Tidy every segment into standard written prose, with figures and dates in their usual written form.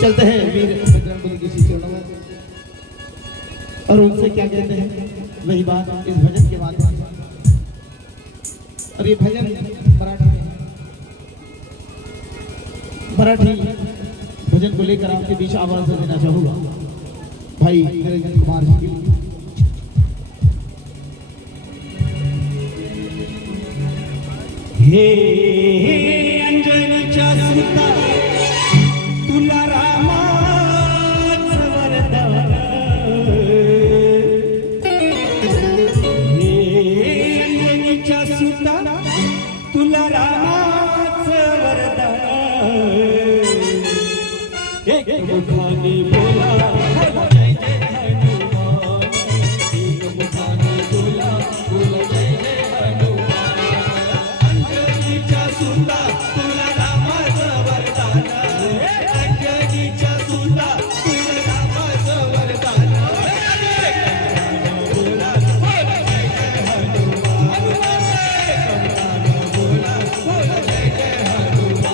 चलते हैं वीर बजरंगबली के श्री चरणों में और उनसे क्या कहते हैं वही बात इस भजन के माध्यम से। और ये भजन मराठी भजन को लेकर आपके बीच आवाज देना चाहूंगा भाई निरंजन कुमार जी की। हे अंजनीच्या सुता तुला रामाचं वरदान, हे अंजनीच्या सुता तुला रामाचं वरदान, एक मुखाने बोला बोला जय जय हनुमान, एक मुखाने बोला बोला जय जय हनुमान, अंजनीच्या सुता तुला रामाचं वरदान, अंजनीच्या सुता तुला रामाचं वरदान, बोला बोला जय जय हनुमान, बोला बोला जय जय हनुमान।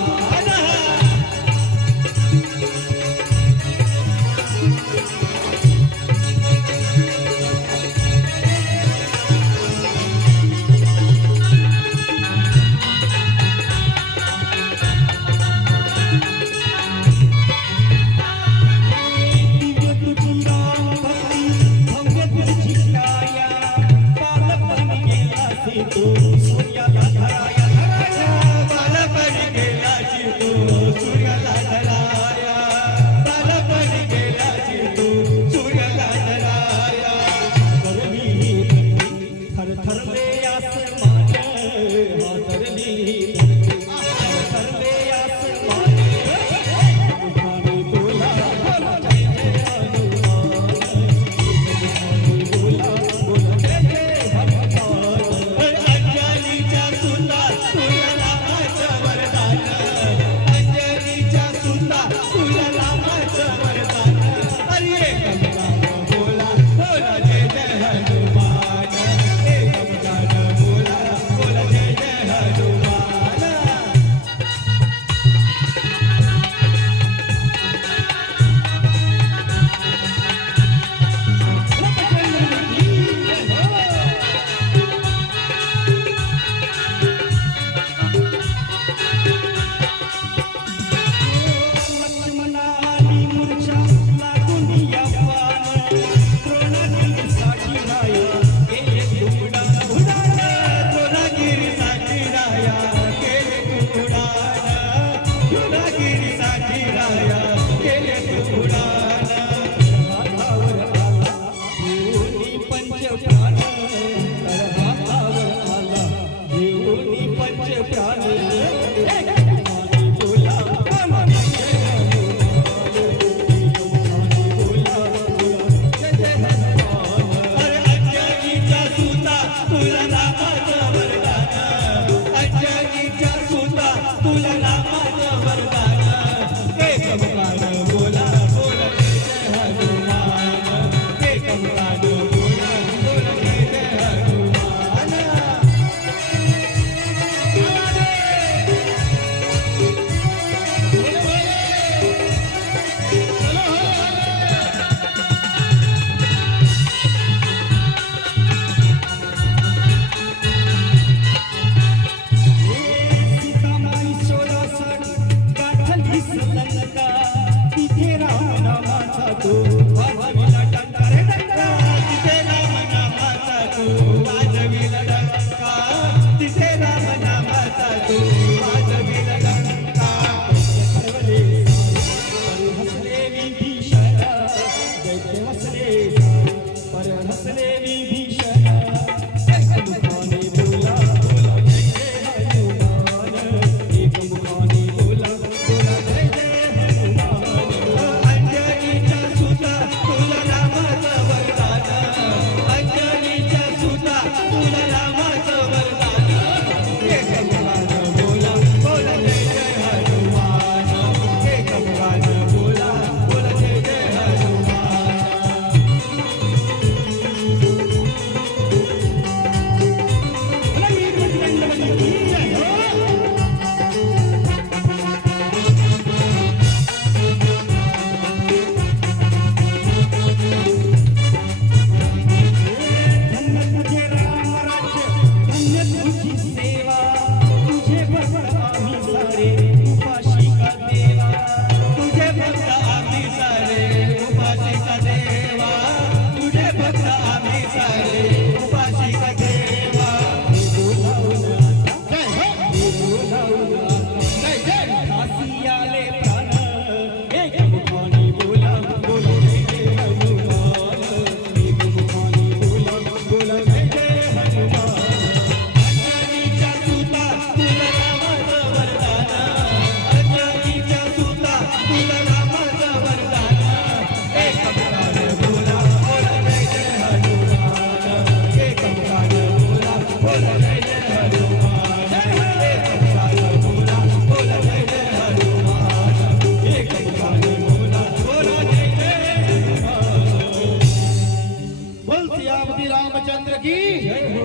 रामचंद्र की जय हो।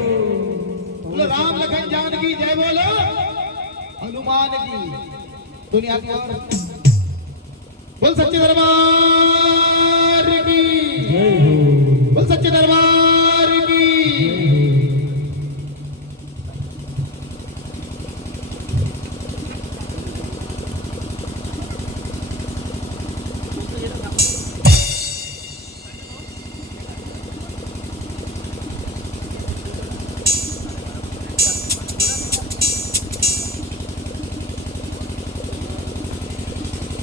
बोलो राम लखन जानकी जय बोलो हनुमान की। दुनिया की बोल सच्चे दरबार की।